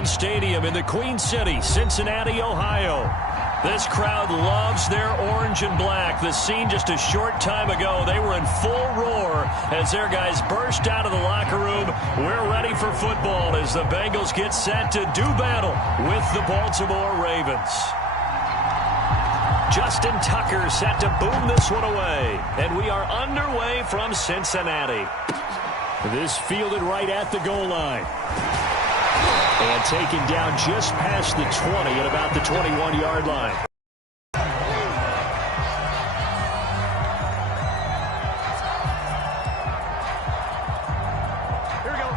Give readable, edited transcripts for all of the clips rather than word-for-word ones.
Brown Stadium in the Queen City, Cincinnati, Ohio. This crowd loves their orange and black. The scene just a short time ago, they were in full roar as their guys burst out of the locker room. We're ready for football as the Bengals get set to do battle with the Baltimore Ravens. Justin Tucker set to boom this one away. And we are underway from Cincinnati. This fielded right at the goal line. And taken down just past the 20 at about the 21-yard line. Here we go.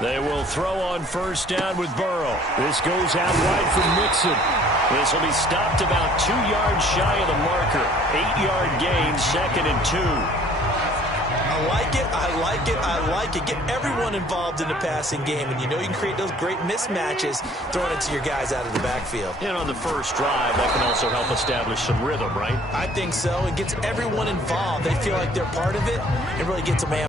12. They will throw on first down with Burrow. This goes out wide for Mixon. This will be stopped about 2 yards shy of the marker. 8-yard gain, 2nd and 2. I like it, I like it, I like it. Get everyone involved in the passing game, and you know you can create those great mismatches throwing it to your guys out of the backfield. And on the first drive, that can also help establish some rhythm, right? I think so. It gets everyone involved. They feel like they're part of it. It really gets a man.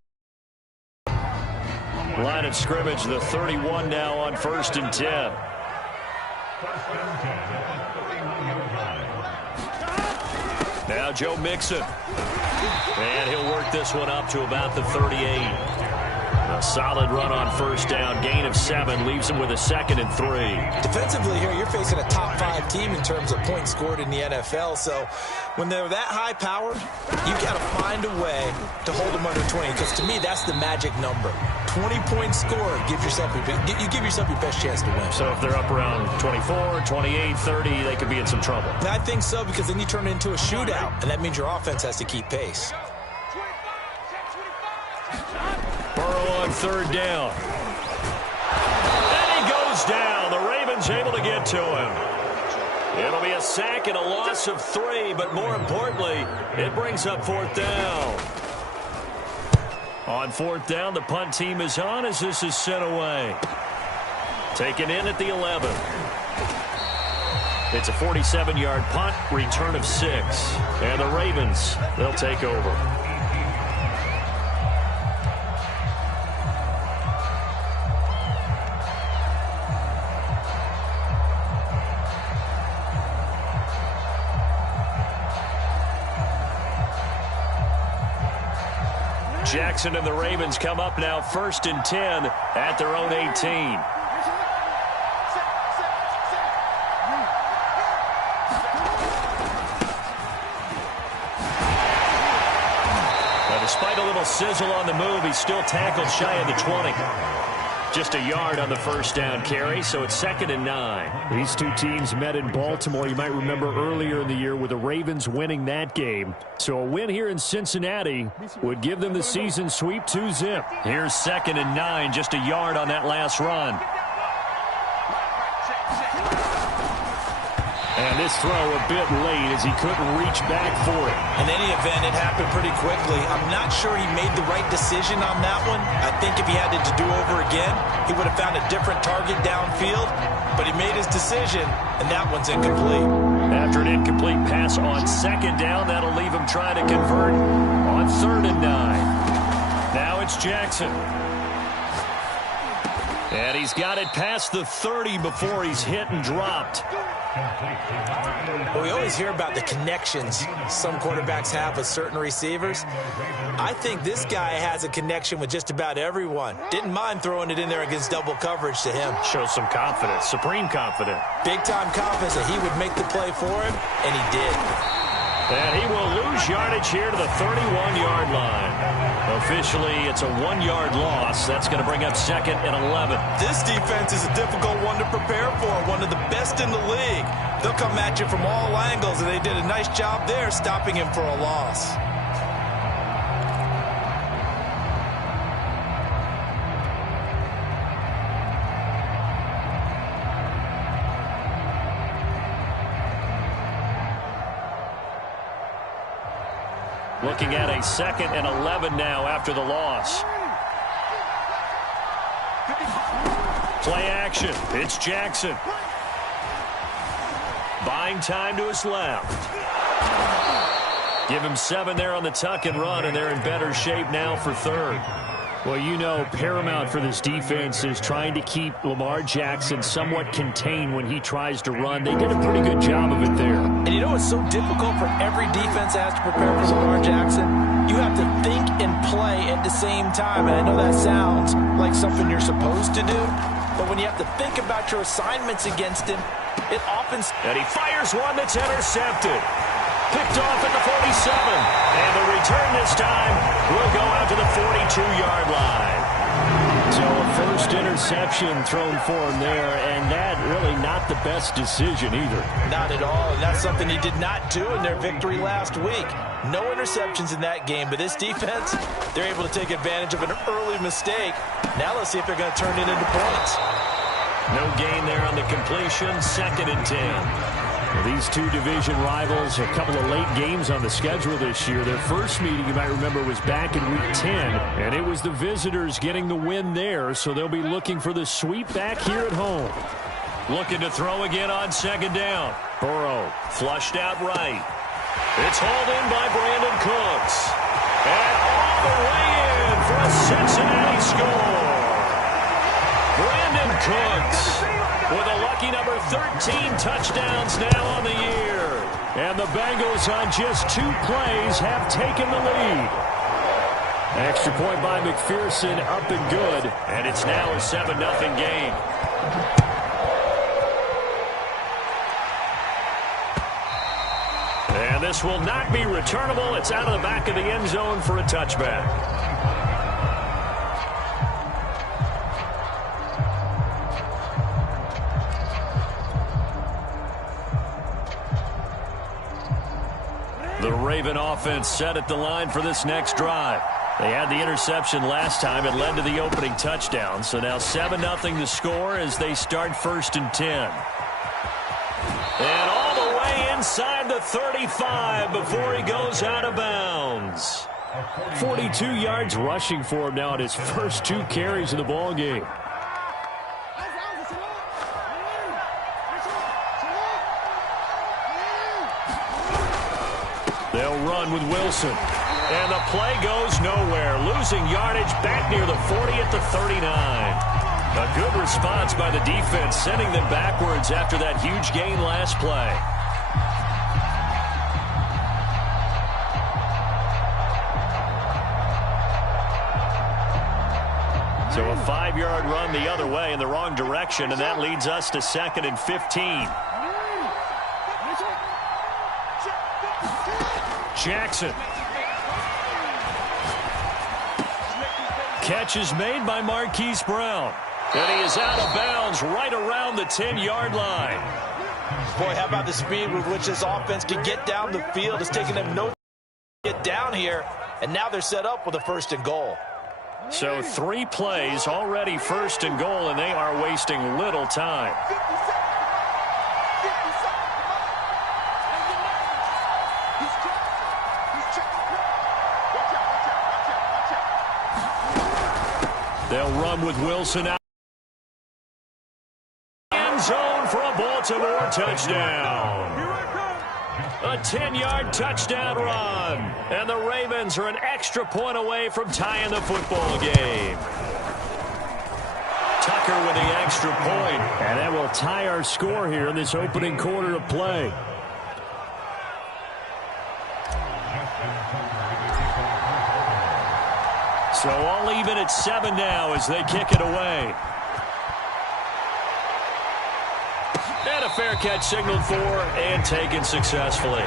Line of scrimmage, the 31 now on 1st and 10. Now Joe Mixon. And he'll work this one up to about the 38. A solid run on first down. Gain of 7 leaves him with a 2nd and 3. Defensively here, you're facing a top 5 team in terms of points scored in the NFL. So when they're that high powered, you've got to find a way to hold them under 20. Because to me, that's the magic number. 20 points scored, you give yourself your best chance to win. So if they're up around 24, 28, 30, they could be in some trouble. And I think so, because then you turn it into a shootout, and that means your offense has to keep pace. Burrow on 3rd down. And he goes down. The Ravens able to get to him. It'll be a sack and a loss of 3, but more importantly, it brings up 4th down. On 4th down, the punt team is on as this is sent away. Taken in at the 11. It's a 47-yard punt, return of 6. And the Ravens, they'll take over. Jackson and the Ravens come up now 1st and 10 at their own 18. Now, despite a little sizzle on the move, he's still tackled shy of the 20. Just a yard on the first down carry, so it's 2nd and 9. These two teams met in Baltimore. You might remember earlier in the year with the Ravens winning that game. So a win here in Cincinnati would give them the season sweep 2-zip. Here's 2nd and 9, just a yard on that last run. And this throw a bit late as he couldn't reach back for it. In any event, it happened pretty quickly. I'm not sure he made the right decision on that one. I think if he had it to do over again, he would have found a different target downfield. But he made his decision, and that one's incomplete. After an incomplete pass on 2nd down, that'll leave him trying to convert on 3rd and 9. Now it's Jackson. And he's got it past the 30 before he's hit and dropped. Well, we always hear about the connections some quarterbacks have with certain receivers. I think this guy has a connection with just about everyone. Didn't mind throwing it in there against double coverage to him. Shows some confidence, supreme confidence. Big-time confidence that he would make the play for him, and he did. And he will lose yardage here to the 31-yard line. Officially, it's a 1-yard loss. That's going to bring up 2nd and 11. This defense is a difficult one to prepare for, one of the best in the league. They'll come at you from all angles, and they did a nice job there stopping him for a loss. Looking at a 2nd and 11 now after the loss. Play action. It's Jackson. Buying time to his left. Give him 7 there on the tuck and run, and they're in better shape now for third. Well, you know, paramount for this defense is trying to keep Lamar Jackson somewhat contained when he tries to run. They did a pretty good job of it there. And you know it's so difficult for every defense that has to prepare for Lamar Jackson? You have to think and play at the same time. And I know that sounds like something you're supposed to do, but when you have to think about your assignments against him, it often... And he fires one that's intercepted. Picked off at the 47. And the return this time will go out to the 42-yard line. So a first interception thrown for him there, and that really not the best decision either. Not at all, and that's something he did not do in their victory last week. No interceptions in that game, but this defense, they're able to take advantage of an early mistake. Now let's see if they're going to turn it into points. No gain there on the completion, 2nd and 10. Well, these two division rivals, a couple of late games on the schedule this year. Their first meeting, you might remember, was back in Week 10, and it was the visitors getting the win there, so they'll be looking for the sweep back here at home. Looking to throw again on 2nd down. Burrow flushed out right. It's hauled in by Brandon Cooks. And all the way in for a Cincinnati score. Brandon Cooks with a lucky number 13 touchdowns now on the year. And the Bengals on just 2 plays have taken the lead. Extra point by McPherson, up and good. And it's now a 7-0 game. And this will not be returnable. It's out of the back of the end zone for a touchback. The Raven offense set at the line for this next drive. They had the interception last time. It led to the opening touchdown. So now 7-0 the score as they start 1st and 10. And all the way inside the 35 before he goes out of bounds. 42 yards rushing for him now at his first 2 carries of the ball game. They'll run with Wilson. And the play goes nowhere. Losing yardage back near the 40 at the 39. A good response by the defense, sending them backwards after that huge gain last play. So a 5-yard run the other way in the wrong direction, and that leads us to 2nd and 15. Jackson. Catch is made by Marquise Brown. And he is out of bounds right around the 10-yard line. Boy, how about the speed with which this offense can get down the field? It's taking them no time to get down here, and now they're set up with a 1st and goal. So 3 plays already 1st and goal, and they are wasting little time. They'll run with Wilson out. End zone for a Baltimore touchdown. A 10-yard touchdown run. And the Ravens are an extra point away from tying the football game. Tucker with the extra point. And that will tie our score here in this opening quarter of play. So all even at 7 now as they kick it away. And a fair catch signaled for and taken successfully.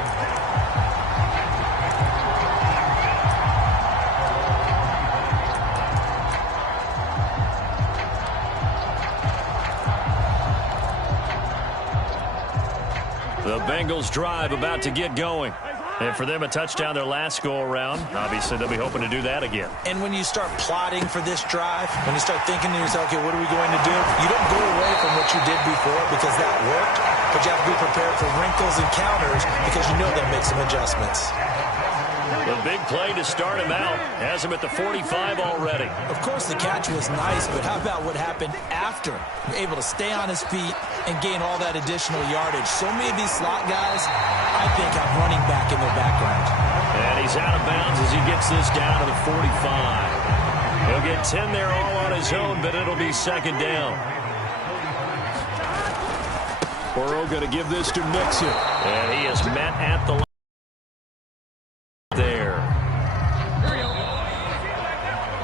The Bengals drive about to get going. And for them, a touchdown their last go-around. Obviously, they'll be hoping to do that again. And when you start plotting for this drive, when you start thinking to yourself, okay, what are we going to do? You don't go away from what you did before because that worked, but you have to be prepared for wrinkles and counters because you know they'll make some adjustments. The big play to start him out has him at the 45 already. Of course, the catch was nice, but how about what happened after? Able to stay on his feet and gain all that additional yardage. So many of these slot guys, I think, have running back in their background. He's out of bounds as he gets this down to the 45. He'll get 10 there all on his own, but it'll be second down. Burrow going to give this to Mixon. And he is met at the line there.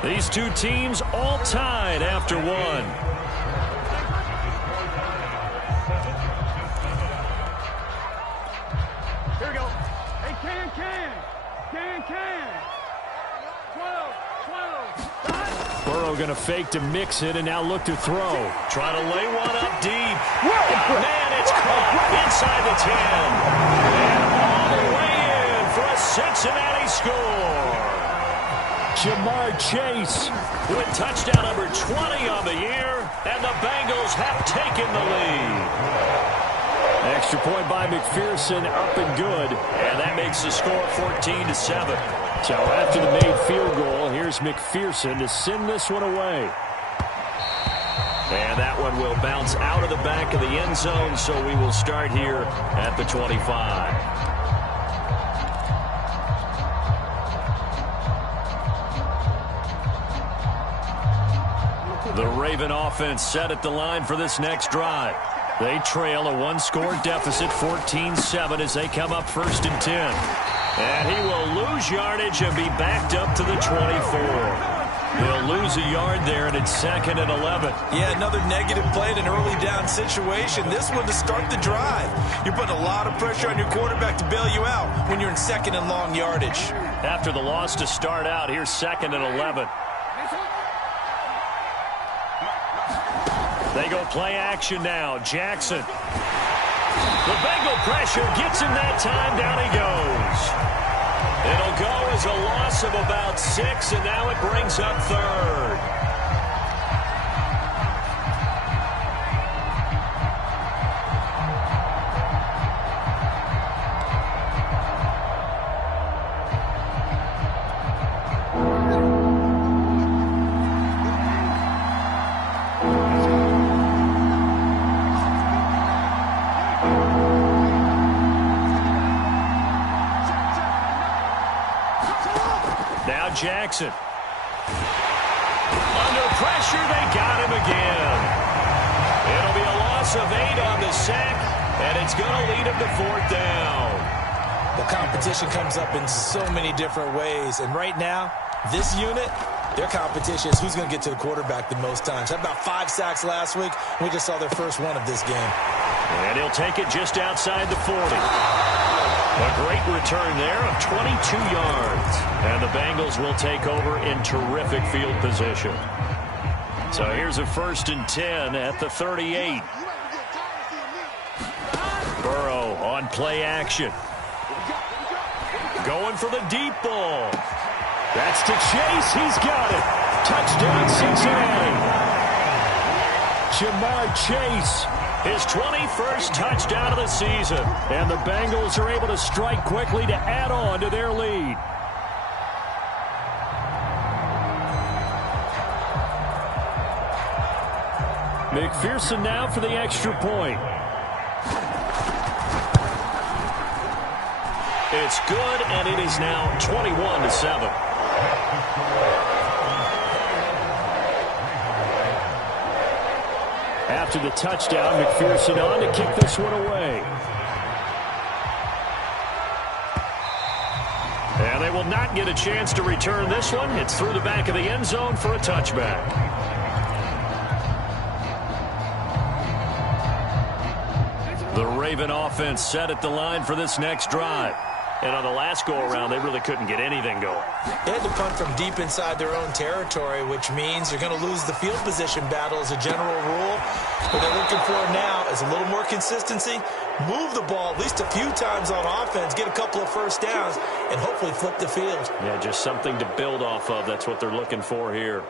These two teams all tied after one. Here we go. Hey, can. 12. Burrow going to fake to Mixon and now look to throw. Try to lay one up deep. Oh, man, it's caught inside the 10. And all the way in for a Cincinnati score. Jamar Chase with touchdown number 20 on the year, and the Bengals have taken the lead. Extra point by McPherson, up and good, and that makes the score 14-7. So after the made field goal, here's McPherson to send this one away. And that one will bounce out of the back of the end zone, so we will start here at the 25. The Raven offense set at the line for this next drive. They trail a one-score deficit, 14-7, as they come up first and 10. And he will lose yardage and be backed up to the 24. He'll lose a yard there, and it's second and 11. Yeah, another negative play in an early down situation. This one to start the drive. You're putting a lot of pressure on your quarterback to bail you out when you're in second and long yardage. After the loss to start out, here's second and 11. They go play action now. Jackson. The Bengal pressure gets him that time. Down he goes. It'll go as a loss of about 6, and now it brings up third. Jackson. Under pressure, they got him again. It'll be a loss of 8 on the sack, and it's going to lead him to fourth down. The competition comes up in so many different ways, and right now, this unit, their competition is who's going to get to the quarterback the most times. Had about 5 sacks last week. We just saw their first one of this game. And he'll take it just outside the 40. A great return there of 22 yards. And the Bengals will take over in terrific field position. So here's a first and 10 at the 38. Burrow on play action. Going for the deep ball. That's to Chase. He's got it. Touchdown, Cincinnati. Jamar Chase. His 21st touchdown of the season. And the Bengals are able to strike quickly to add on to their lead. McPherson now for the extra point. It's good, and it is now 21-7. After the touchdown, McPherson on to kick this one away. And they will not get a chance to return this one. It's through the back of the end zone for a touchback. The Raven offense set at the line for this next drive. And on the last go-around, they really couldn't get anything going. They had to punt from deep inside their own territory, which means they're going to lose the field position battle as a general rule. What they're looking for now is a little more consistency, move the ball at least a few times on offense, get a couple of first downs, and hopefully flip the field. Yeah, just something to build off of. That's what they're looking for here.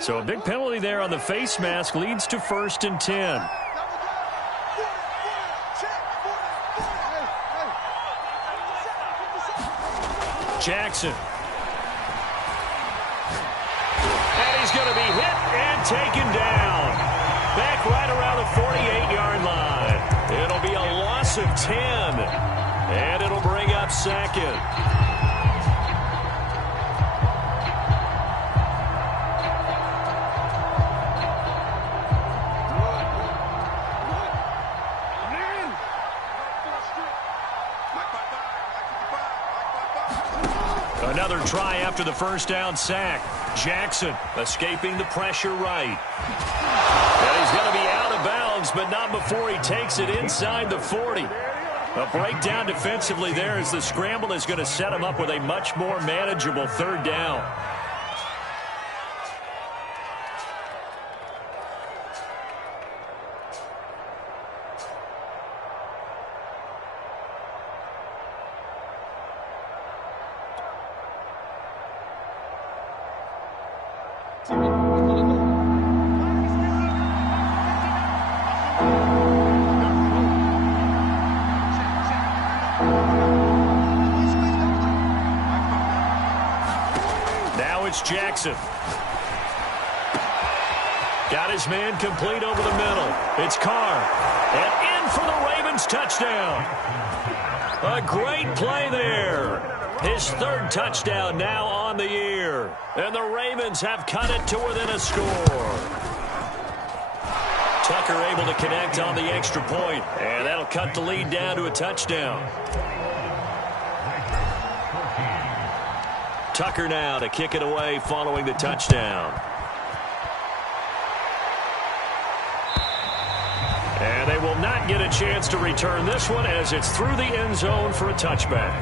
So a big penalty there on the face mask leads to first and 10. Jackson. And he's going to be hit and taken down. Back right around the 48-yard line. It'll be a loss of 10. And it'll second. Another try after the first down sack. Jackson escaping the pressure right. And he's going to be out of bounds, but not before he takes it inside the 40. A breakdown defensively there as the scramble is going to set him up with a much more manageable third down. Jackson. Got his man complete over the middle. It's Carr. And in for the Ravens touchdown. A great play there. His third touchdown now on the year. And the Ravens have cut it to within a score. Tucker able to connect on the extra point. And that'll cut the lead down to a touchdown. Tucker now to kick it away following the touchdown. And they will not get a chance to return this one as it's through the end zone for a touchback.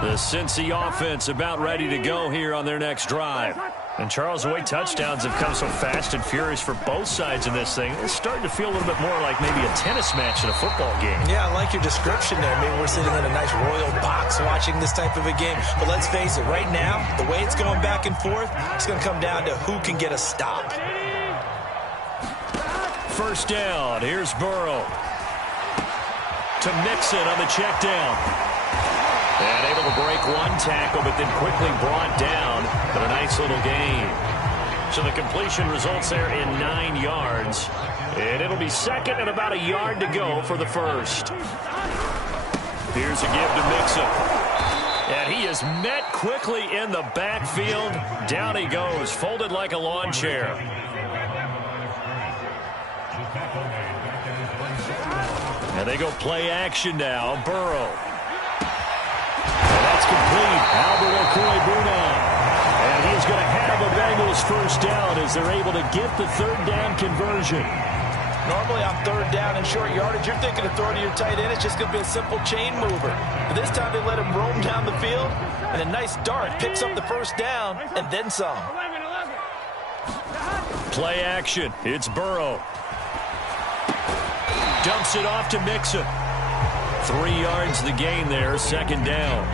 The Cincy offense about ready to go here on their next drive. And Charles, the way touchdowns have come so fast and furious for both sides in this thing, it's starting to feel a little bit more like maybe a tennis match in a football game. Yeah, I like your description there. Maybe we're sitting in a nice royal box watching this type of a game. But let's face it, right now, the way it's going back and forth, it's going to come down to who can get a stop. First down, here's Burrow. To Mixon on the check down. And able to break one tackle, but then quickly brought down. But a nice little gain. So the completion results there in 9 yards. And it'll be second and about a yard to go for the first. Here's a give to Mixon. And he is met quickly in the backfield. Down he goes, folded like a lawn chair. And they go play action now. Burrow. That's complete. Albert Okwuegbunam. And he's going to have a Bengals first down as they're able to get the third down conversion. Normally on third down and short yardage, you're thinking of throwing to your tight end. It's just going to be a simple chain mover. But this time they let him roam down the field, and a nice dart picks up the first down and then some. Play action. It's Burrow. Dumps it off to Mixon. 3 yards the gain there, second down.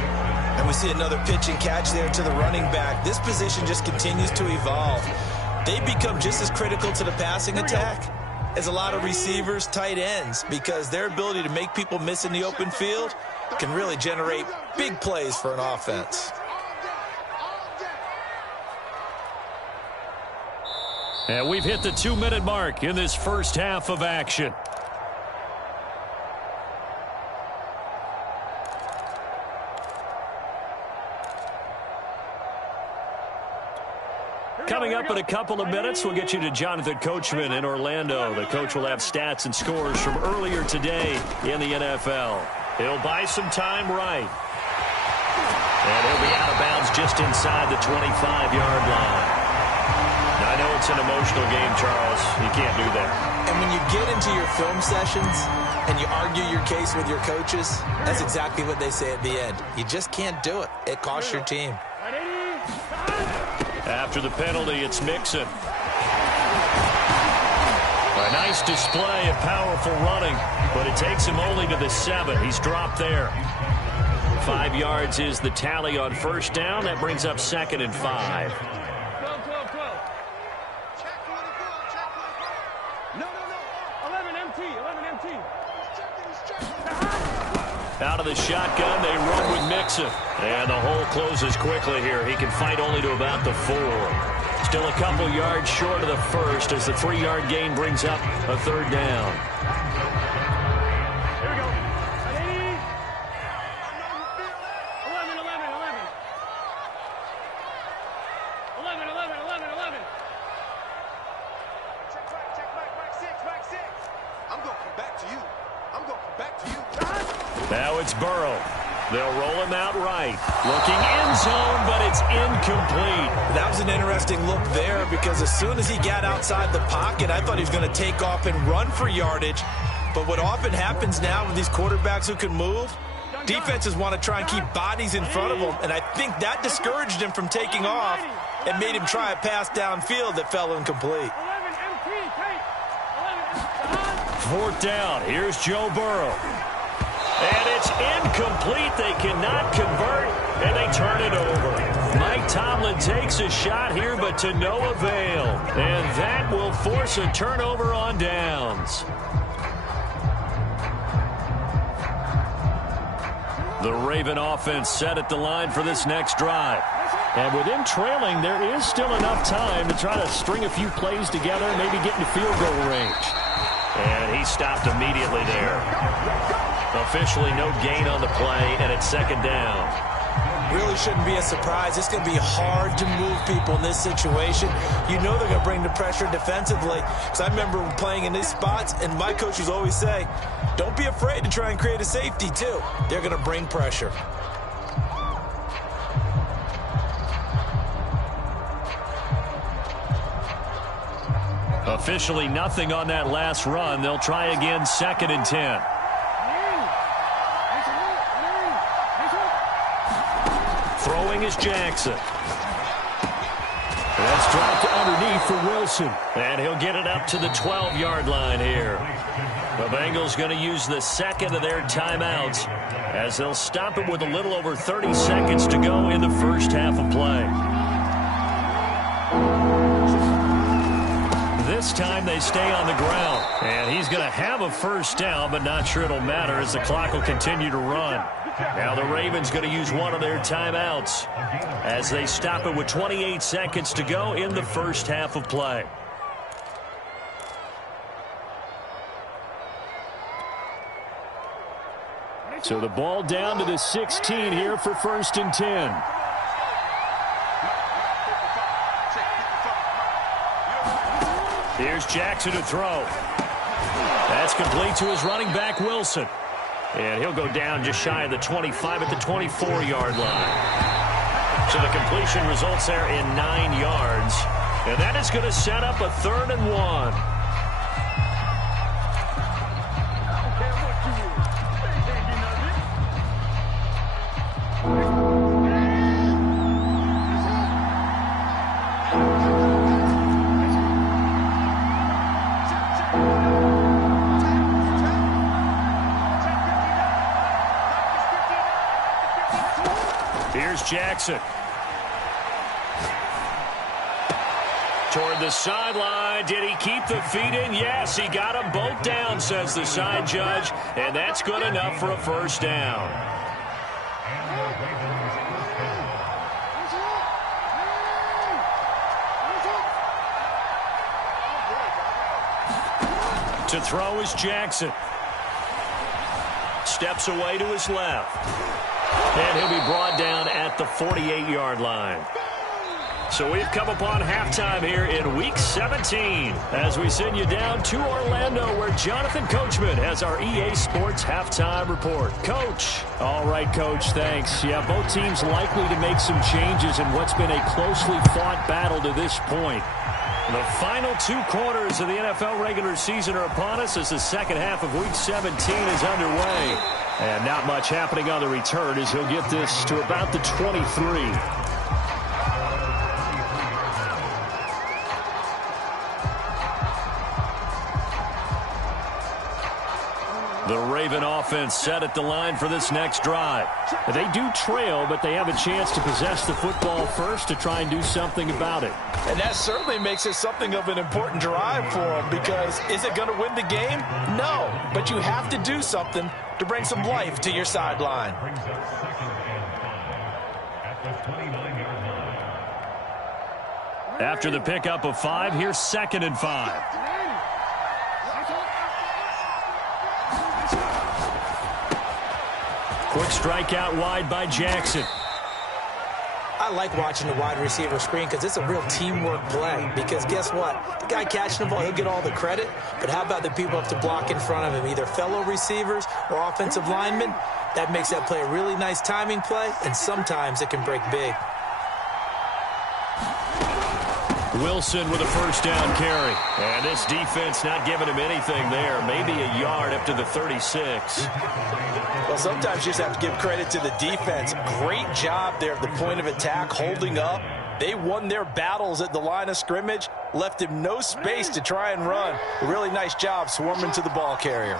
And we see another pitch and catch there to the running back. This position just continues to evolve. They become just as critical to the passing attack as a lot of receivers, tight ends, because their ability to make people miss in the open field can really generate big plays for an offense. And we've hit the 2-minute mark in this first half of action. Coming up in a couple of minutes, we'll get you to Jonathan Coachman in Orlando. The coach will have stats and scores from earlier today in the NFL. He'll buy some time right. And he'll be out of bounds just inside the 25-yard line. Now, I know it's an emotional game, Charles. You can't do that. And when you get into your film sessions and you argue your case with your coaches, that's exactly what they say at the end. You just can't do it. It costs your team. After the penalty, it's Mixon. A nice display of powerful running, but it takes him only to the 7. He's dropped there. 5 yards is the tally on first down. That brings up second and 5. Out of the shotgun, they run with Mixon. And the hole closes quickly here. He can fight only to about the 4. Still a couple yards short of the first as the 3-yard gain brings up a third down. Here we go. Ready? 11, 11, 11. 11, 11, 11, 11. Check back, 6. I'm going to come back to you. Now it's Burrow. They'll roll him out right. Looking end zone, but it's incomplete. That was an interesting look there because as soon as he got outside the pocket, I thought he was going to take off and run for yardage. But what often happens now with these quarterbacks who can move, defenses want to try and keep bodies in front of them, and I think that discouraged him from taking off and made him try a pass downfield that fell incomplete. 11 MP, take. 11 Fourth down. Here's Joe Burrow. And it's incomplete. They cannot convert, and they turn it over. Mike Tomlin takes a shot here, but to no avail. And that will force a turnover on downs. The Raven offense set at the line for this next drive. And with him trailing, there is still enough time to try to string a few plays together and maybe get into field goal range. And he stopped immediately there. Officially no gain on the play, and it's second down. Really shouldn't be a surprise. It's going to be hard to move people in this situation. You know they're going to bring the pressure defensively. Because I remember playing in these spots, and my coaches always say, don't be afraid to try and create a safety, too. They're going to bring pressure. Officially nothing on that last run. They'll try again, second and 10. Throwing is Jackson. That's dropped underneath for Wilson. And he'll get it up to the 12-yard line here. The Bengals going to use the second of their timeouts as they'll stop it with a little over 30 seconds to go in the first half of play. This time they stay on the ground. And he's going to have a first down, but not sure it'll matter as the clock will continue to run. Now the Ravens going to use one of their timeouts as they stop it with 28 seconds to go in the first half of play. So the ball down to the 16 here for first and 10. Here's Jackson to throw. That's complete to his running back, Wilson. And he'll go down just shy of the 25 at the 24-yard line. So the completion results there in 9 yards. And that is going to set up a 3rd and 1. Jackson. Toward the sideline. Did he keep the feet in? Yes, he got them both down, says the side judge. And that's good enough for a first down. To throw is Jackson. Steps away to his left. And he'll be brought down at the 48-yard line. So we've come upon halftime here in Week 17 as we send you down to Orlando where Jonathan Coachman has our EA Sports Halftime Report. Coach. All right, Coach, thanks. Yeah, both teams likely to make some changes in what's been a closely fought battle to this point. The final 2 quarters of the NFL regular season are upon us as the second half of Week 17 is underway. And not much happening on the return as he'll get this to about the 23. The Raven offense set at the line for this next drive. They do trail, but they have a chance to possess the football first to try and do something about it. And that certainly makes it something of an important drive for them because is it going to win the game? No, but you have to do something to bring some life to your sideline. After the pickup of 5, here's 2nd and 5. Quick strikeout wide by Jackson. I like watching the wide receiver screen because it's a real teamwork play. Because guess what? The guy catching the ball, he'll get all the credit. But how about the people up to block in front of him, either fellow receivers or offensive linemen? That makes that play a really nice timing play, and sometimes it can break big. Wilson with a first down carry. And this defense not giving him anything there. Maybe a yard up to the 36. Well, sometimes you just have to give credit to the defense. Great job there at the point of attack, holding up. They won their battles at the line of scrimmage, left him no space to try and run. A really nice job swarming to the ball carrier.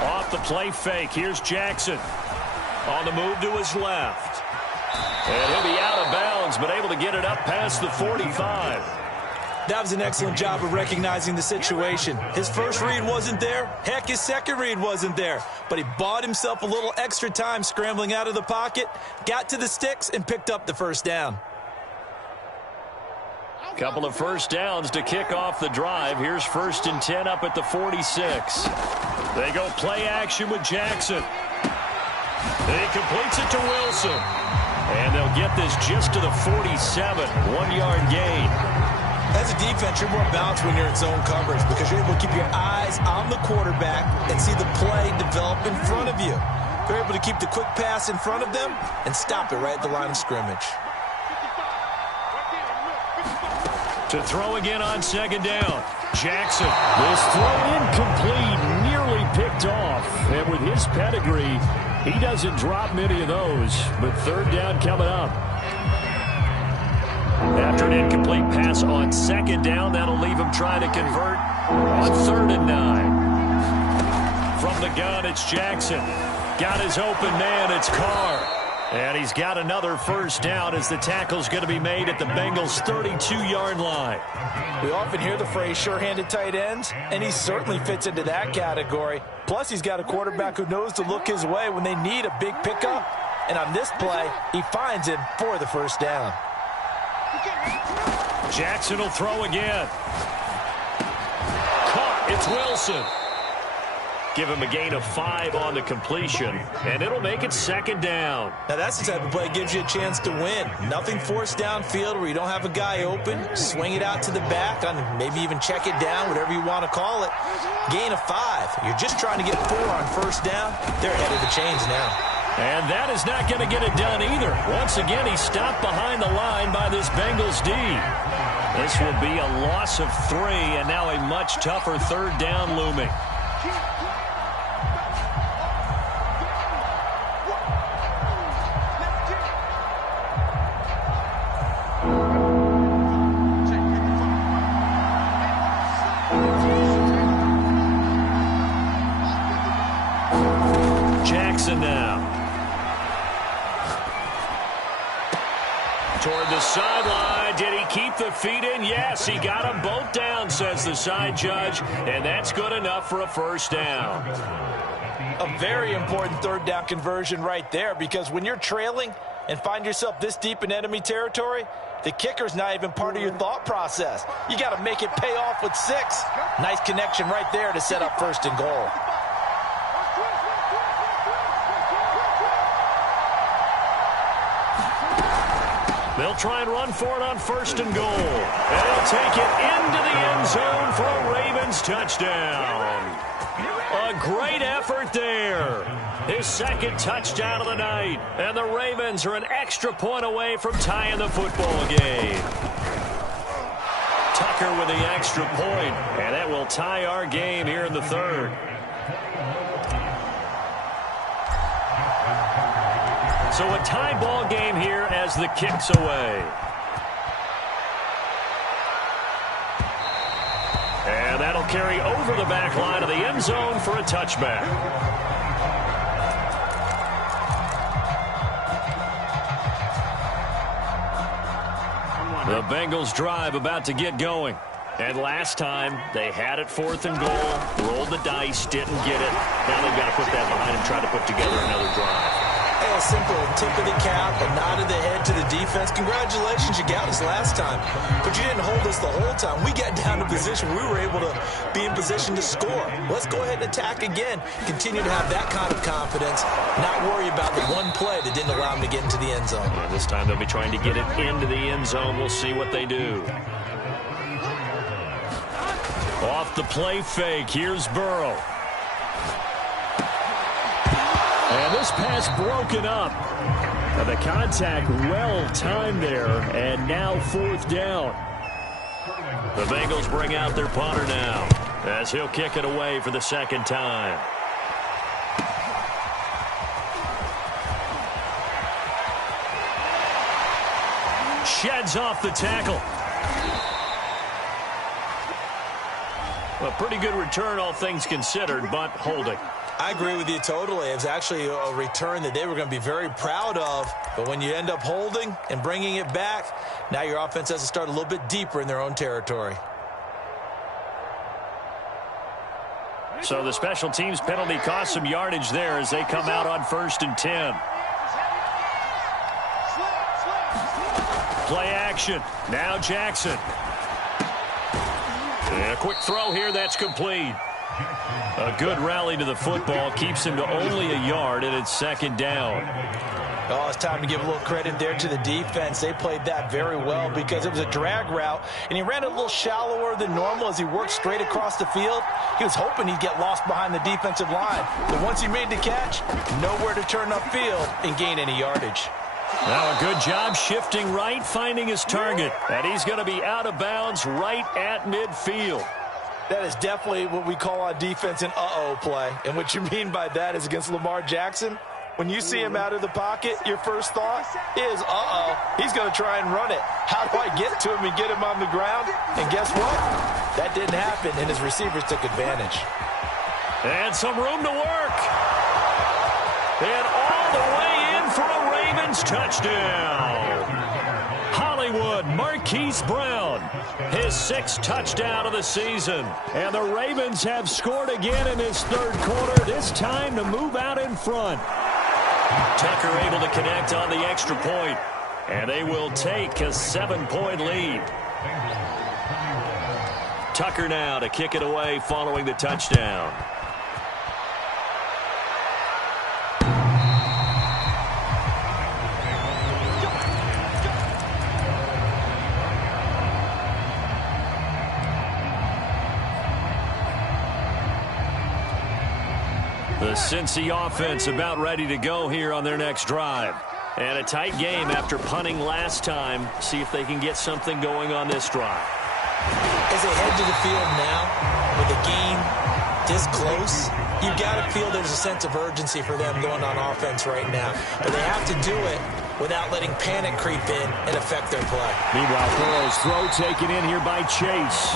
Off the play fake, here's Jackson. On the move to his left. And he'll be out of bounds, but able to get it up past the 45. That was an excellent job of recognizing the situation. His first read wasn't there. Heck, his second read wasn't there. But he bought himself a little extra time scrambling out of the pocket, got to the sticks, and picked up the first down. Couple of first downs to kick off the drive. Here's 1st and 10 up at the 46. They go play action with Jackson. He completes it to Wilson. And they'll get this just to the 47, 1-yard gain. As a defense, you're more balanced when you're in zone coverage because you're able to keep your eyes on the quarterback and see the play develop in front of you. You're able to keep the quick pass in front of them and stop it right at the line of scrimmage. To throw again on 2nd down. Jackson. This throw incomplete, nearly picked off. And with his pedigree, he doesn't drop many of those. But 3rd down coming up. After an incomplete pass on 2nd down, that'll leave him trying to convert on 3rd and 9. From the gun, it's Jackson. Got his open man, it's Carr. And he's got another first down as the tackle's going to be made at the Bengals' 32-yard line. We often hear the phrase sure-handed tight ends, and he certainly fits into that category. Plus, he's got a quarterback who knows to look his way when they need a big pickup. And on this play, he finds him for the first down. Jackson will throw again. Caught. It's Wilson. Give him a gain of 5 on the completion, and it'll make it 2nd down. Now, that's the type of play that gives you a chance to win. Nothing forced downfield where you don't have a guy open. Swing it out to the back, and maybe even check it down, whatever you want to call it. Gain of 5. You're just trying to get 4 on first down. They're ahead of the chains now. And that is not going to get it done either. Once again, he's stopped behind the line by this Bengals D. This will be a loss of 3, and now a much tougher 3rd down looming. Jackson now. Toward the sideline. Did he keep the feet in? Yes, he got them both down, says the side judge, and that's good enough for a first down. A very important 3rd down conversion right there, because when you're trailing and find yourself this deep in enemy territory, the kicker's not even part of your thought process. You got to make it pay off with 6. Nice connection right there to set up 1st and goal. They'll try and run for it on 1st and goal. And he'll take it into the end zone for a Ravens touchdown. A great effort there. His 2nd touchdown of the night. And the Ravens are an extra point away from tying the football game. Tucker with the extra point. And that will tie our game here in the 3rd. So a tie ball game here as the kick's away. And that'll carry over the back line of the end zone for a touchback. The Bengals drive about to get going. And last time, they had it 4th and goal, rolled the dice, didn't get it. Now they've got to put that behind and try to put together another drive. Hey, a simple tip of the cap, a nod of the head to the defense. Congratulations, you got us last time. But you didn't hold us the whole time. We got down to position. We were able to be in position to score. Let's go ahead and attack again. Continue to have that kind of confidence. Not worry about the one play that didn't allow them to get into the end zone. And this time they'll be trying to get it into the end zone. We'll see what they do. Off the play fake. Here's Burrow. And this pass broken up. The contact well timed there, and now 4th down. The Bengals bring out their punter now as he'll kick it away for the 2nd time. Sheds off the tackle. A pretty good return, all things considered, but holding. I agree with you totally. It was actually a return that they were going to be very proud of. But when you end up holding and bringing it back, now your offense has to start a little bit deeper in their own territory. So the special teams penalty cost some yardage there as they come out on 1st and 10. Play action. Now Jackson. And a quick throw here. That's complete. A good rally to the football keeps him to only a yard, and it's 2nd down. Oh, it's time to give a little credit there to the defense. They played that very well because it was a drag route, and he ran it a little shallower than normal as he worked straight across the field. He was hoping he'd get lost behind the defensive line. But once he made the catch, nowhere to turn upfield and gain any yardage. Now a good job shifting right, finding his target. And he's going to be out of bounds right at midfield. That is definitely what we call on defense an uh-oh play. And what you mean by that is against Lamar Jackson, when you see him out of the pocket, your first thought is, uh-oh, he's going to try and run it. How do I get to him and get him on the ground? And guess what? That didn't happen, and his receivers took advantage. And some room to work. And all the way in for a Ravens touchdown. Hollywood Marquise Brown, his 6th touchdown of the season. And the Ravens have scored again in this 3rd quarter, this time to move out in front. Tucker able to connect on the extra point, and they will take a 7-point lead. Tucker now to kick it away following the touchdown. The Cincy offense about ready to go here on their next drive. And a tight game after punting last time. See if they can get something going on this drive. As they head to the field now, with the game this close, you've got to feel there's a sense of urgency for them going on offense right now. But they have to do it without letting panic creep in and affect their play. Meanwhile, Burrow's throw taken in here by Chase.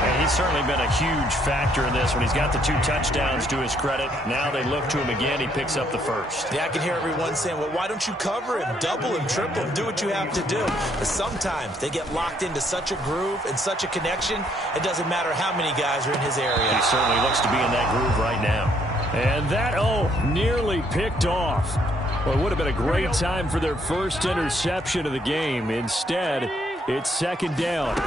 And he's certainly been a huge factor in this when he's got the 2 touchdowns to his credit. Now they look to him again. He picks up the 1st. Yeah, I can hear everyone saying, well, why don't you cover him, double him, triple him, do what you have to do. But sometimes they get locked into such a groove and such a connection, it doesn't matter how many guys are in his area. He certainly looks to be in that groove right now. And that, nearly picked off. Well, it would have been a great time for their first interception of the game. Instead, it's 2nd down.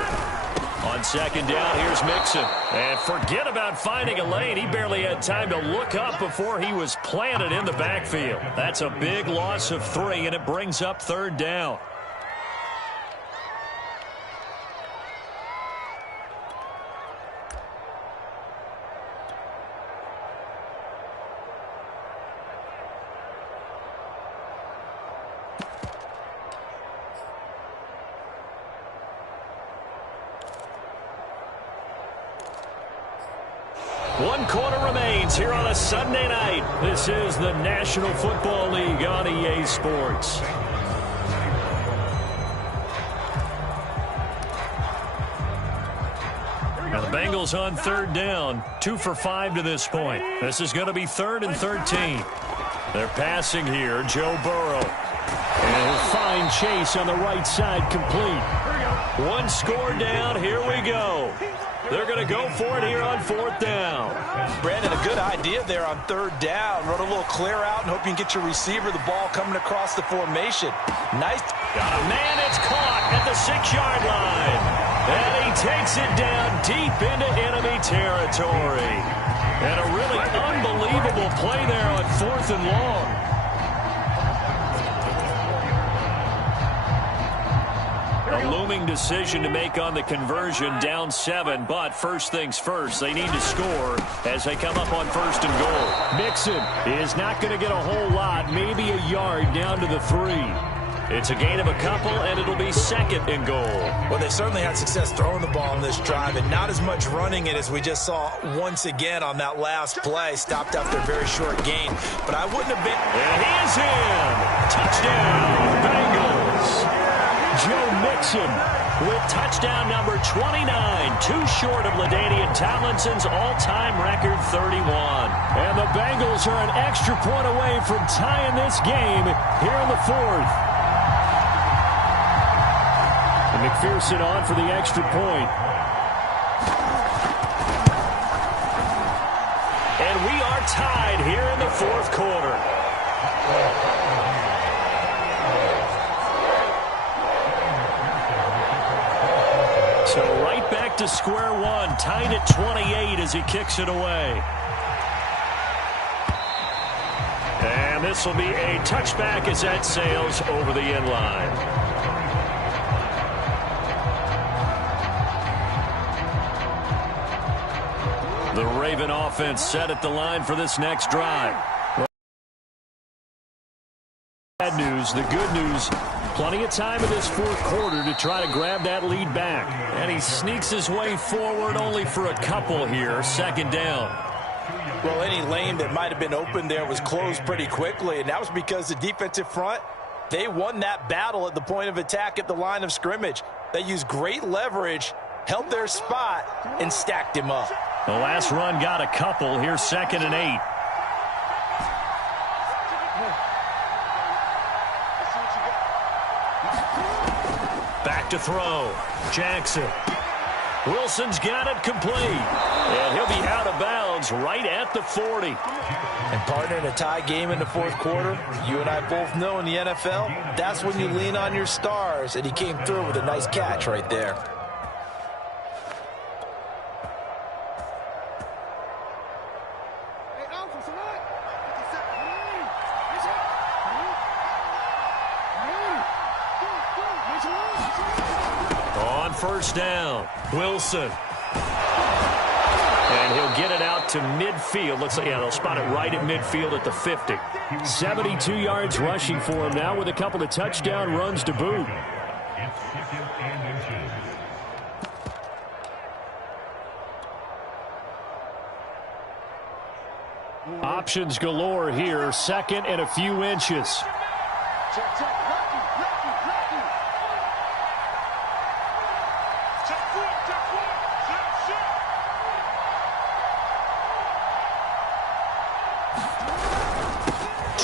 On 2nd down, here's Mixon. And forget about finding a lane. He barely had time to look up before he was planted in the backfield. That's a big loss of 3, and it brings up 3rd down. One quarter remains here on a Sunday night. This is the National Football League on EA Sports. Now the Bengals on 3rd down, 2 for 5 to this point. This is going to be 3rd and 13. They're passing here, Joe Burrow. And he'll find Chase on the right side complete. 1 score down, here we go. They're going to go for it here on 4th down. Brandon, a good idea there on 3rd down. Run a little clear out and hope you can get your receiver the ball coming across the formation. Nice. Got a man, it's caught at the 6-yard line. And he takes it down deep into enemy territory. And a really unbelievable play there on 4th and long. A looming decision to make on the conversion, down 7, but first things first, they need to score as they come up on 1st and goal. Mixon is not going to get a whole lot, maybe a yard down to the 3. It's a gain of a couple, and it'll be 2nd and goal. Well, they certainly had success throwing the ball on this drive, and not as much running it as we just saw once again on that last play. Stopped after a very short gain, but I wouldn't have been. And he is in. Touchdown, Bengals. Joe Mixon with touchdown number 29, too short of LaDainian Tomlinson's all-time record 31. And the Bengals are an extra point away from tying this game here in the 4th. And McPherson on for the extra point. And we are tied here in the 4th quarter. So right back to square one, tied at 28 as he kicks it away. And this will be a touchback as that sails over the end line. The Raven offense set at the line for this next drive. Bad news, the good news, plenty of time in this 4th quarter to try to grab that lead back. And he sneaks his way forward only for a couple here, 2nd down. Well, any lane that might have been open there was closed pretty quickly, and that was because the defensive front, they won that battle at the point of attack at the line of scrimmage. They used great leverage, held their spot, and stacked him up. The last run got a couple. Here's 2nd and 8. Back to throw. Jackson. Wilson's got it complete. And he'll be out of bounds right at the 40. And partner, in a tie game in the 4th quarter, you and I both know in the NFL, that's when you lean on your stars. And he came through with a nice catch right there. On 1st down, Wilson. And he'll get it out to midfield. Looks like, yeah, they'll spot it right at midfield at the 50. 72 yards rushing for him now with a couple of touchdown runs to boot. Options galore here. 2nd and a few inches.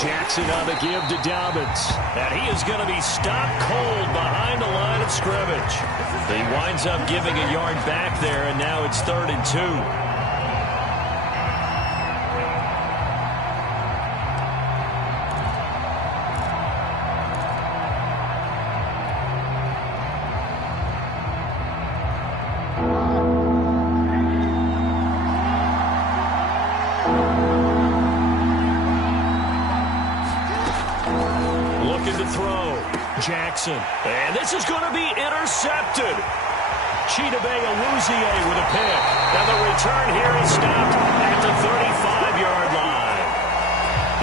Jackson on the give to Dobbins. And he is going to be stopped cold behind the line of scrimmage. He winds up giving a yard back there, and now it's 3rd and 2. Jackson. And this is going to be intercepted. Chidobe Awuzie with a pick. And the return here is stopped at the 35-yard line.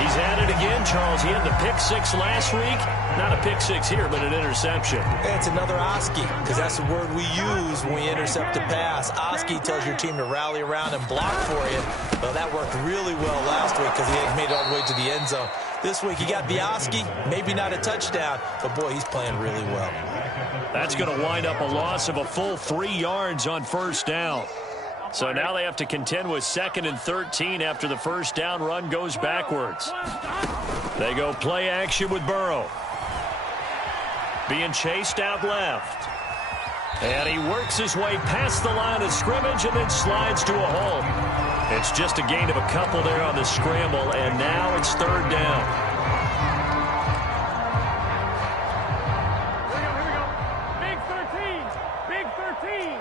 He's at it again, Charles. He had the pick 6 last week. Not a pick 6 here, but an interception. It's another Oski, because that's the word we use when we intercept a pass. Oski tells your team to rally around and block for you. Well, that worked really well last week because he had made it all the way to the end zone. This week he got the Oski, maybe not a touchdown, but boy, he's playing really well. That's going to wind up a loss of a full 3 yards on 1st down. So now they have to contend with 2nd and 13 after the 1st down run goes backwards. They go play action with Burrow. Being chased out left. And he works his way past the line of scrimmage and then slides to a hole. It's just a gain of a couple there on the scramble, and now it's third down. Here we go. Big 13. Big 13.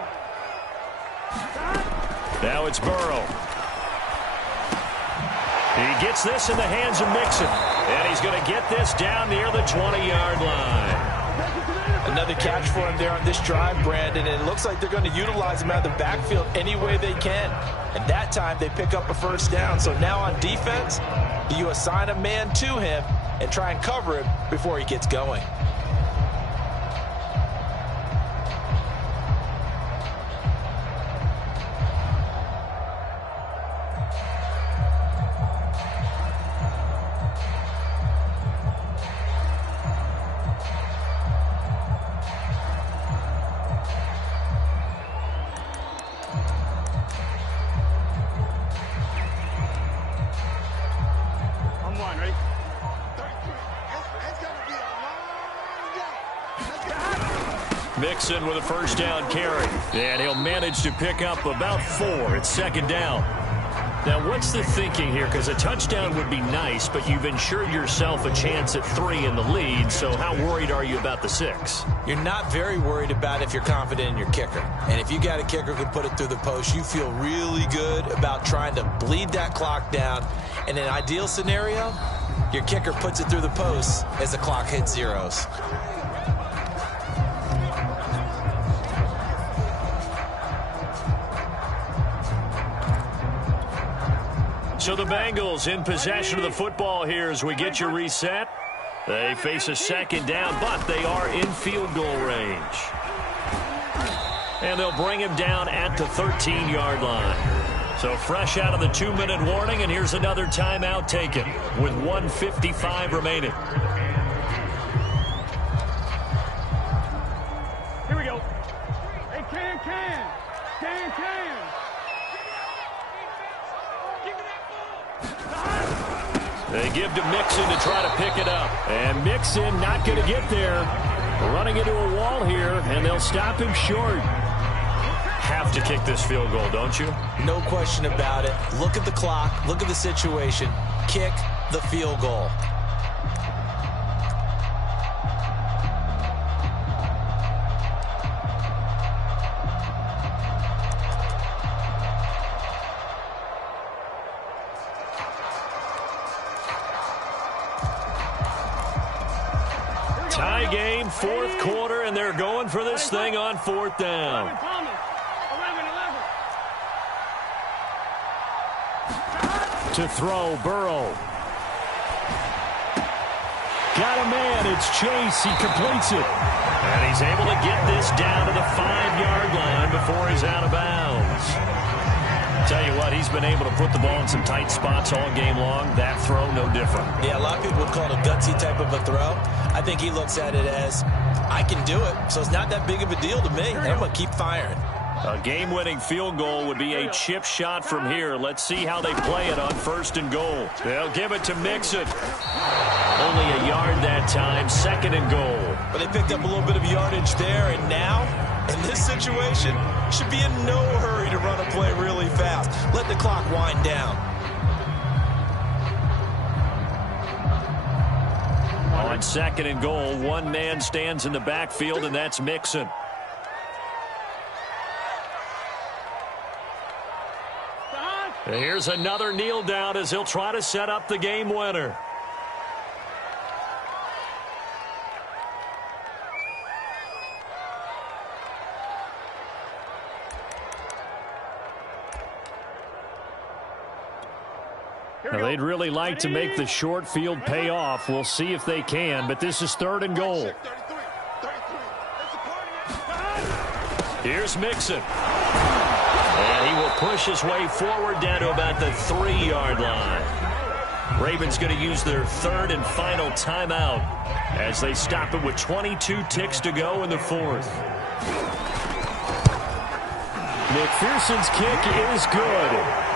Now it's Burrow. He gets this in the hands of Mixon. And he's going to get this down near the 20-yard line. Another catch for him there on this drive, Brandon, and it looks like they're going to utilize him out of the backfield any way they can. And that time they pick up a first down. So now on defense, you assign a man to him and try and cover him before he gets going. Mixon with a first down carry. And he'll manage to pick up about 4. It's second down. Now, what's the thinking here? Because a touchdown would be nice, but you've ensured yourself a chance at 3 in the lead. So how worried are you about the 6? You're not very worried about if you're confident in your kicker. And if you got a kicker who can put it through the post, you feel really good about trying to bleed that clock down. In an ideal scenario, your kicker puts it through the post as the clock hits zeros. So the Bengals in possession of the football here as we get your reset. They face a second down, but they are in field goal range. And they'll bring him down at the 13-yard line. So fresh out of the 2-minute warning, and here's another timeout taken with 1:55 remaining. Here we go. Hey, Can. They give to Mixon to try to pick it up. And Mixon not going to get there. Running into a wall here, and they'll stop him short. Have to kick this field goal, don't you? No question about it. Look at the clock. Look at the situation. Kick the field goal. Tie game, fourth quarter, and they're going for this thing on fourth down. 11. To throw, Burrow. Got a man, it's Chase, he completes it. And he's able to get this down to the 5-yard line before he's out of bounds. Tell you what, he's been able to put the ball in some tight spots all game long. That throw, no different. Yeah, a lot of people would call it a gutsy type of a throw. I think he looks at it as, I can do it, so it's not that big of a deal to me. I'm going to keep firing. A game-winning field goal would be a chip shot from here. Let's see how they play it on first and goal. They'll give it to Mixon. Only a yard that time, second and goal. But they picked up a little bit of yardage there, and now, in this situation, should be in no hurry to run a play really fast. Let the clock wind down. On second and goal, one man stands in the backfield, and that's Mixon. Here's another kneel down as he'll try to set up the game winner. Now, they'd really like to make the short field pay off. We'll see if they can, but this is third and goal. Here's Mixon. And he will push his way forward down to about the 3-yard line. Ravens going to use their third and final timeout as they stop it with 22 ticks to go in the fourth. McPherson's kick is good.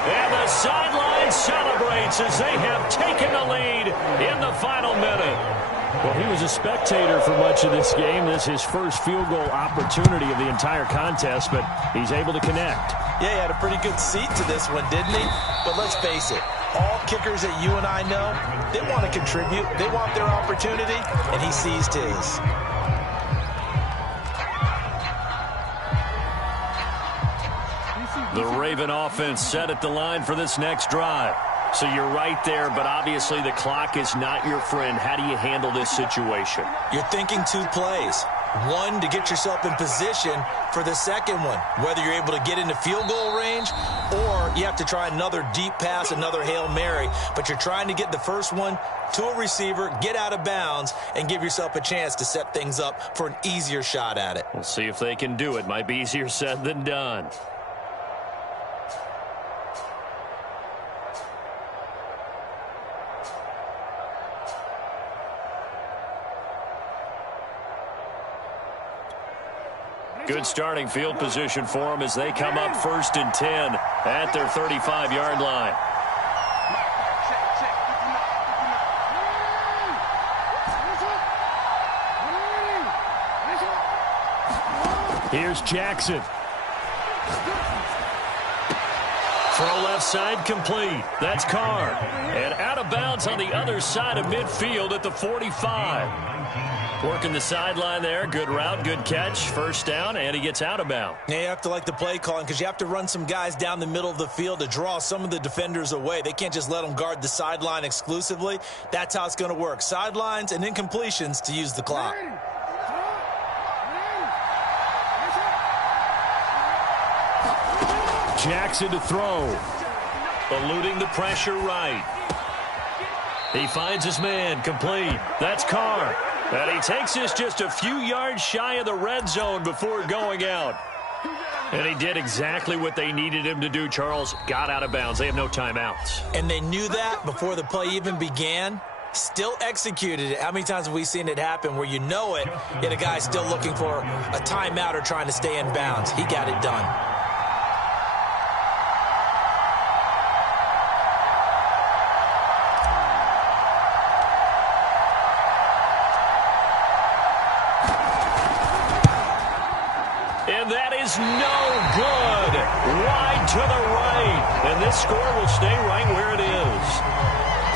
And the sideline celebrates as they have taken the lead in the final minute. Well, he was a spectator for much of this game. This is his first field goal opportunity of the entire contest, but he's able to connect. Yeah, he had a pretty good seat to this one, didn't he? But let's face it, all kickers that you and I know, they want to contribute. They want their opportunity, and he seized his. The Raven offense set at the line for this next drive. So you're right there, but obviously the clock is not your friend. How do you handle this situation? You're thinking 2 plays. One, to get yourself in position for the second one, whether you're able to get into field goal range or you have to try another deep pass, another Hail Mary, but you're trying to get the first one to a receiver, get out of bounds, and give yourself a chance to set things up for an easier shot at it. We'll see if they can do it. Might be easier said than done. Good starting field position for them as they come up 1st and 10 at their 35-yard line. Here's Jackson. Throw left side complete. That's Carr. And out of bounds on the other side of midfield at the 45. Working the sideline there. Good route, good catch. First down, and he gets out of bounds. Yeah, you have to like the play calling because you have to run some guys down the middle of the field to draw some of the defenders away. They can't just let them guard the sideline exclusively. That's how it's going to work. Sidelines and incompletions to use the clock. Jackson to throw. Eluding the pressure right. He finds his man complete. That's Carr. And he takes this just a few yards shy of the red zone before going out. And he did exactly what they needed him to do, Charles. Got out of bounds. They have no timeouts. And they knew that before the play even began. Still executed it. How many times have we seen it happen where you know it, yet a guy's still looking for a timeout or trying to stay in bounds? He got it done. No good. Wide to the right. And this score will stay right where it is.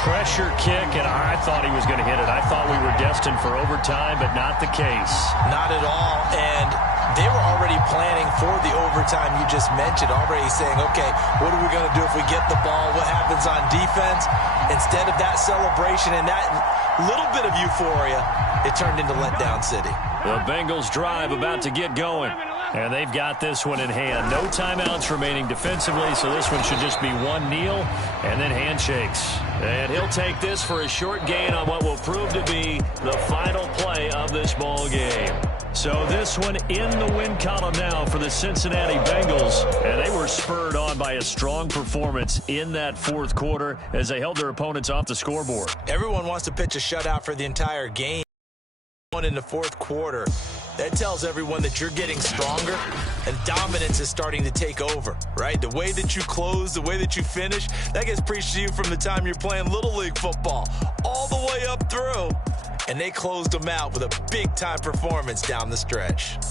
Pressure kick, and I thought he was going to hit it. I thought we were destined for overtime, but not the case. Not at all. And they were already planning for the overtime you just mentioned, already saying, okay, what are we going to do if we get the ball? What happens on defense? Instead of that celebration and that little bit of euphoria, it turned into letdown city. The Bengals drive about to get going. And they've got this one in hand. No timeouts remaining defensively, so this one should just be one kneel and then handshakes. And he'll take this for a short gain on what will prove to be the final play of this ball game. So this one in the win column now for the Cincinnati Bengals. And they were spurred on by a strong performance in that fourth quarter as they held their opponents off the scoreboard. Everyone wants to pitch a shutout for the entire game. One in the fourth quarter. That tells everyone that you're getting stronger and dominance is starting to take over, right? The way that you close, the way that you finish, that gets preached to you from the time you're playing Little League football all the way up through. And they closed them out with a big-time performance down the stretch.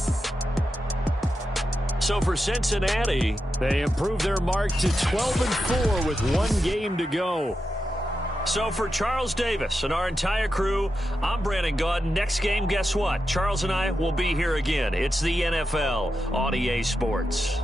So for Cincinnati, they improved their mark to 12-4 with one game to go. So for Charles Davis and our entire crew, I'm Brandon Gaudin. Next game, guess what? Charles and I will be here again. It's the NFL on EA Sports.